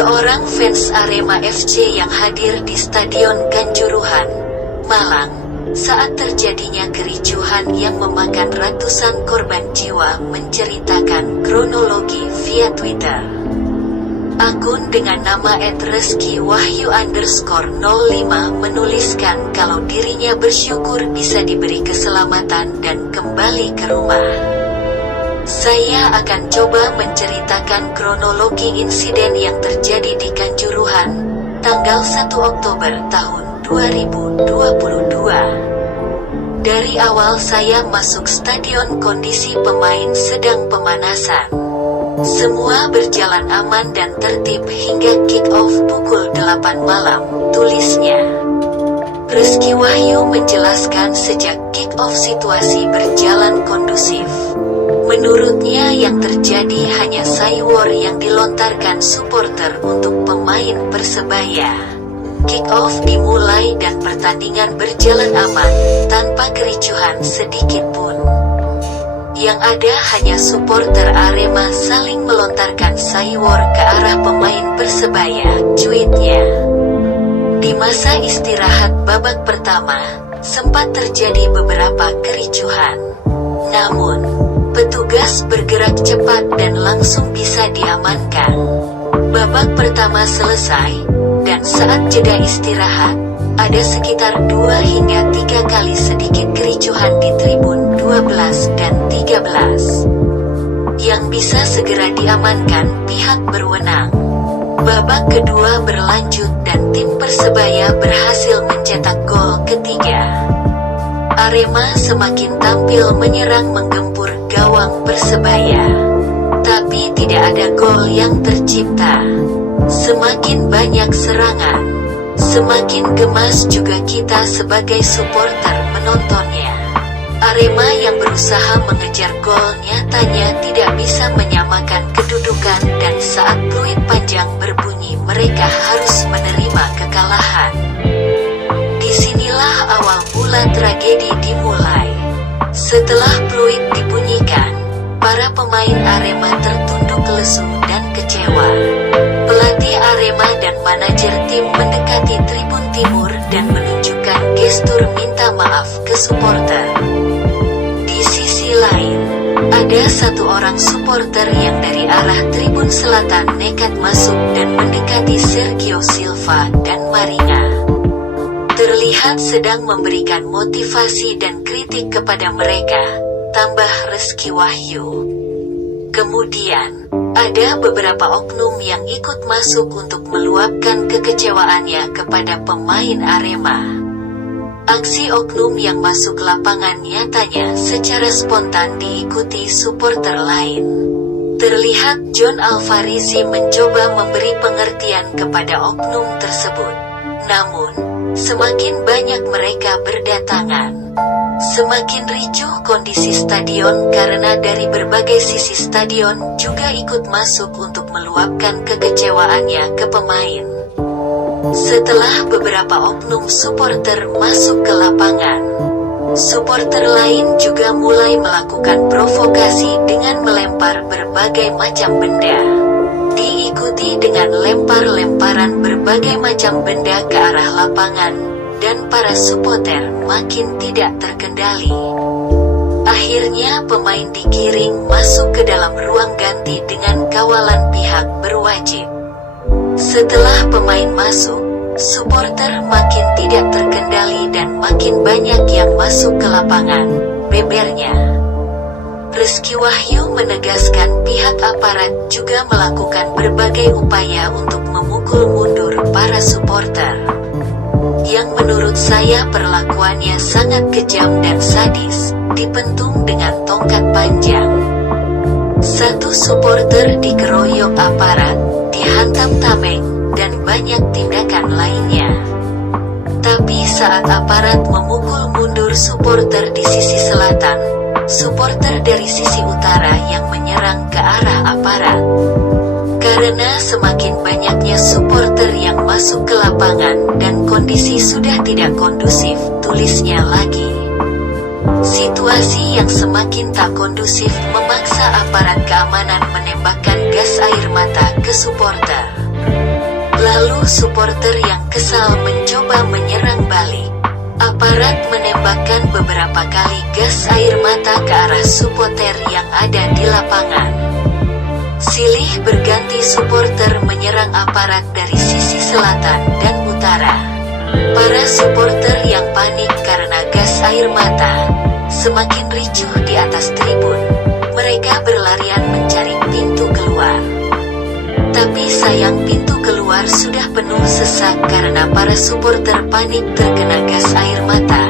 seorang fans Arema FC yang hadir di Stadion Kanjuruhan, Malang, saat terjadinya kericuhan yang memakan ratusan korban jiwa menceritakan kronologi via Twitter. Akun dengan nama @reskiwahyu_05 menuliskan kalau dirinya bersyukur bisa diberi keselamatan dan kembali ke rumah. Saya akan coba menceritakan kronologi insiden yang terjadi di Kanjuruhan, tanggal 1 Oktober tahun 2022. Dari awal saya masuk stadion kondisi pemain sedang pemanasan. Semua berjalan aman dan tertib hingga kick-off pukul 8 malam, tulisnya. Reski Wahyu menjelaskan sejak kick-off situasi berjalan kondusif. Menurutnya yang terjadi hanya saywar yang dilontarkan supporter untuk pemain Persebaya. Kick-off dimulai dan pertandingan berjalan aman, tanpa kericuhan sedikit pun. Yang ada hanya supporter Arema saling melontarkan saywar ke arah pemain Persebaya, cuitnya. Di masa istirahat babak pertama, sempat terjadi beberapa kericuhan. Namun, petugas bergerak cepat dan langsung bisa diamankan. Babak pertama selesai, dan saat jeda istirahat, ada sekitar 2 hingga 3 kali sedikit kericuhan di tribun 12 dan 13. Yang bisa segera diamankan pihak berwenang. Babak kedua berlanjut dan tim Persebaya berhasil mencetak gol ketiga. Arema semakin tampil menyerang menggempur gawang Persebaya. Tapi tidak ada gol yang tercipta. Semakin banyak serangan, semakin gemas juga kita sebagai supporter menontonnya. Arema yang berusaha mengejar gol nyatanya tidak bisa menyamakan kedudukan dan saat peluit panjang berbunyi mereka harus menerima kekalahan. Disinilah awal mula tragedi dimulai. Setelah peluit dibunyikan, para pemain Arema tertunduk lesu dan kecewa. Pelatih Arema dan manajer tim mendekati tribun timur dan menunjukkan gestur minta maaf ke supporter. Di sisi lain, ada satu orang supporter yang dari arah tribun selatan nekat masuk dan mendekati Sergio Silva dan Maringa. Terlihat sedang memberikan motivasi dan kritik kepada mereka, tambah Reski Wahyu. Kemudian, ada beberapa oknum yang ikut masuk untuk meluapkan kekecewaannya kepada pemain Arema. Aksi oknum yang masuk lapangan nyatanya secara spontan diikuti supporter lain. Terlihat John Alvarizi mencoba memberi pengertian kepada oknum tersebut. Namun, semakin banyak mereka berdatangan, semakin ricuh kondisi stadion karena dari berbagai sisi stadion juga ikut masuk untuk meluapkan kekecewaannya ke pemain. Setelah beberapa oknum supporter masuk ke lapangan, supporter lain juga mulai melakukan provokasi dengan melempar berbagai macam benda. Diikuti dengan lempar-lemparan berbagai macam benda ke arah lapangan, dan para supporter makin tidak terkendali. Akhirnya pemain digiring masuk ke dalam ruang ganti dengan kawalan pihak berwajib. Setelah pemain masuk, supporter makin tidak terkendali dan makin banyak yang masuk ke lapangan, bebernya. Reski Wahyu menegaskan pihak aparat juga melakukan berbagai upaya untuk memukul mundur para supporter. Yang menurut saya perlakuannya sangat kejam dan sadis, dipentung dengan tongkat panjang. Satu supporter dikeroyok aparat, dihantam tameng, dan banyak tindakan lainnya. Tapi saat aparat memukul mundur supporter di sisi selatan, supporter dari sisi utara yang menyerang ke arah aparat. Karena semakin banyaknya supporter yang masuk ke lapangan dan kondisi sudah tidak kondusif, tulisnya lagi. Situasi yang semakin tak kondusif memaksa aparat keamanan menembakkan gas air mata ke supporter. Lalu supporter yang kesal mencoba menyerang balik. Aparat menembakkan beberapa kali gas air mata ke arah supporter yang ada di lapangan. Silih berganti supporter menyerang aparat dari sisi selatan dan utara. Para supporter yang panik karena gas air mata semakin ricuh di atas tribun. Mereka berlarian mencari pintu keluar. Tapi sayang pintu keluar sudah penuh sesak karena para supporter panik terkena gas air mata.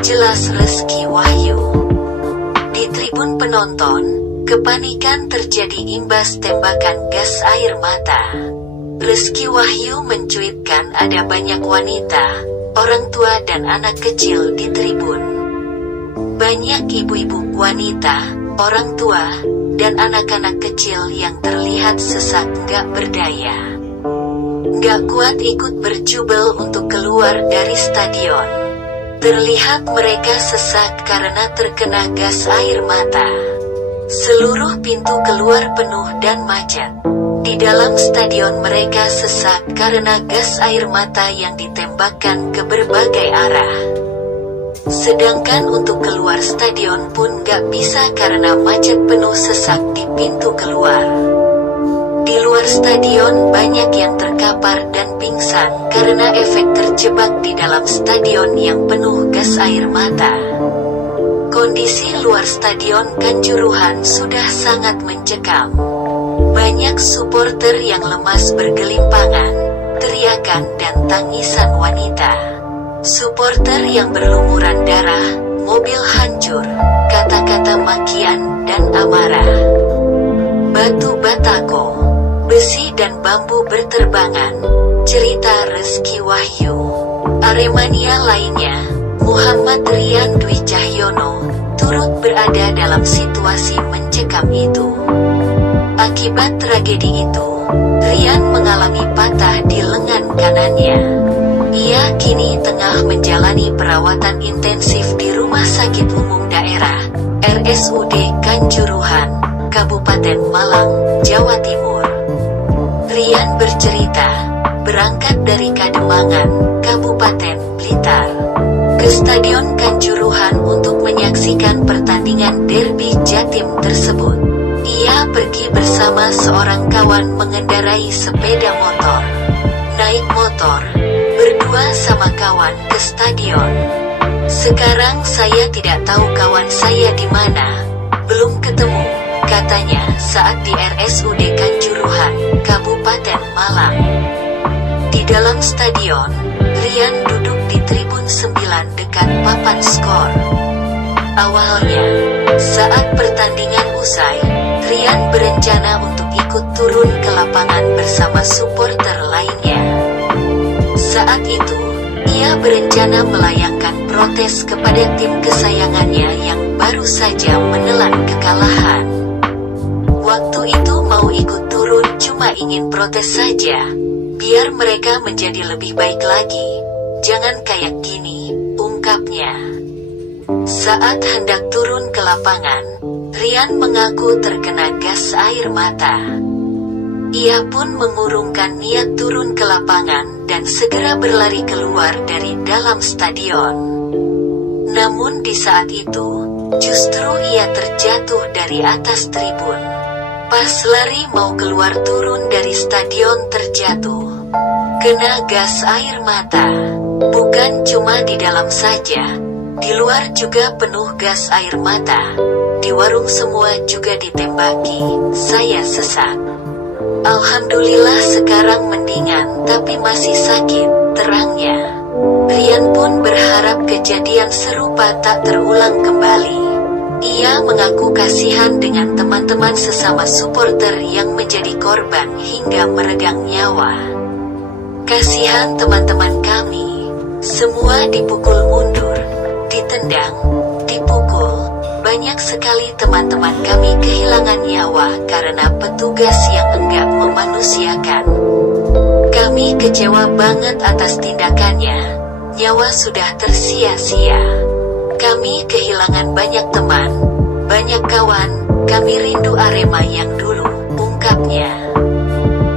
Jelas Rezky Wahyu. Di tribun penonton, kepanikan terjadi imbas tembakan gas air mata. Rezky Wahyu mencuitkan ada banyak wanita, orang tua dan anak kecil di tribun. Banyak ibu-ibu, wanita, orang tua, dan anak-anak kecil yang terlihat sesak gak berdaya. Gak kuat ikut berjubel untuk keluar dari stadion. Terlihat mereka sesak karena terkena gas air mata. Seluruh pintu keluar penuh dan macet. Di dalam stadion mereka sesak karena gas air mata yang ditembakkan ke berbagai arah. Sedangkan untuk keluar stadion pun gak bisa karena macet penuh sesak di pintu keluar. Di luar stadion banyak yang terkapar dan pingsan karena efek terjebak di dalam stadion yang penuh gas air mata. Kondisi luar stadion Kanjuruhan sudah sangat mencekam. Banyak supporter yang lemas bergelimpangan, teriakan dan tangisan wanita. Supporter yang berlumuran darah, mobil hancur, kata-kata makian dan amarah. Batu batako, besi dan bambu berterbangan. Cerita Rezky Wahyu. Aremania lainnya, Muhammad Rian Dwi Cahyono, turut berada dalam situasi mencekam itu. Akibat tragedi itu, Rian mengalami patah di lengan kanannya. Ia kini tengah menjalani perawatan intensif di Rumah Sakit Umum Daerah, RSUD Kanjuruhan, Kabupaten Malang, Jawa Timur. Rian bercerita, berangkat dari Kademangan, Kabupaten Blitar, ke Stadion Kanjuruhan untuk menyaksikan pertandingan derby Jatim tersebut. Ia pergi bersama seorang kawan mengendarai sepeda motor. Naik motor, berdua sama kawan ke stadion. Sekarang saya tidak tahu kawan saya di mana, belum ketemu, katanya saat di RSUD Kanjuruhan, Kabupaten Malang. Di dalam stadion, Rian duduk di tribun 9 dekat papan skor. Awalnya, saat pertandingan usai, Rian berencana untuk ikut turun ke lapangan bersama supporter lainnya. Saat itu, ia berencana melayangkan protes kepada tim kesayangannya yang baru saja menelan kekalahan. Waktu itu mau ikut turun cuma ingin protes saja, biar mereka menjadi lebih baik lagi. Jangan kayak gini, ungkapnya. Saat hendak turun ke lapangan, Rian mengaku terkena gas air mata. Ia pun mengurungkan niat turun ke lapangan dan segera berlari keluar dari dalam stadion. Namun di saat itu, justru ia terjatuh dari atas tribun. Pas lari mau keluar turun dari stadion terjatuh. Kena gas air mata. Bukan cuma di dalam saja, di luar juga penuh gas air mata. Di warung semua juga ditembaki, saya sesak. Alhamdulillah sekarang mendingan tapi masih sakit, terangnya. Rian pun berharap kejadian serupa tak terulang kembali. Ia mengaku kasihan dengan teman-teman sesama supporter yang menjadi korban hingga meregang nyawa. Kasihan teman-teman kami, semua dipukul mundur, ditendang, dipukul. Banyak sekali teman-teman kami kehilangan nyawa karena petugas yang enggak memanusiakan. Kami kecewa banget atas tindakannya. Nyawa sudah tersia-sia. Kami kehilangan banyak teman, banyak kawan. Kami rindu Arema yang dulu, ungkapnya.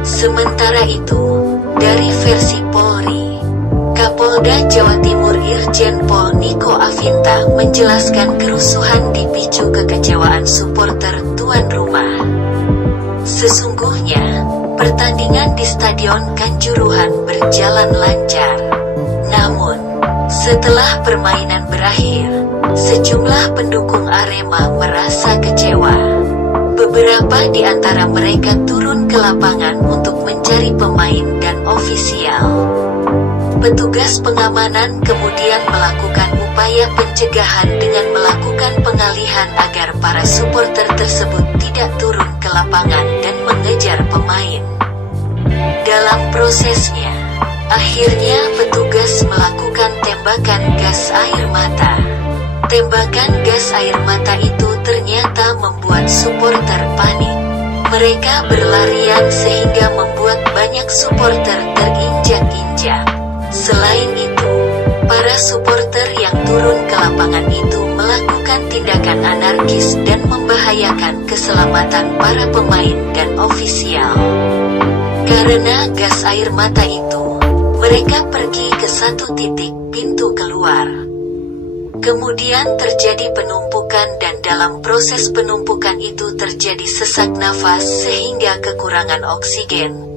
Sementara itu, Dari versi Polri, Kapolda Jawa Timur Irjen Pol Niko Afinta menjelaskan kerusuhan dipicu kekecewaan supporter tuan rumah. Sesungguhnya, pertandingan di Stadion Kanjuruhan berjalan lancar. Namun, setelah permainan berakhir, sejumlah pendukung Arema merasa kecewa. Beberapa di antara mereka turun ke lapangan untuk mencari pemain dan ofisial. Petugas pengamanan kemudian melakukan upaya pencegahan dengan melakukan pengalihan agar para supporter tersebut tidak turun ke lapangan dan mengejar pemain. Dalam prosesnya, akhirnya petugas melakukan tembakan gas air mata. Tembakan gas air mata itu ternyata membuat supporter panik. Mereka berlarian sehingga membuat banyak supporter terinjak-injak. Selain itu, para supporter yang turun ke lapangan itu melakukan tindakan anarkis dan membahayakan keselamatan para pemain dan ofisial. Karena gas air mata itu, mereka pergi ke satu titik pintu keluar. Kemudian terjadi penumpukan dan dalam proses penumpukan itu terjadi sesak nafas sehingga kekurangan oksigen.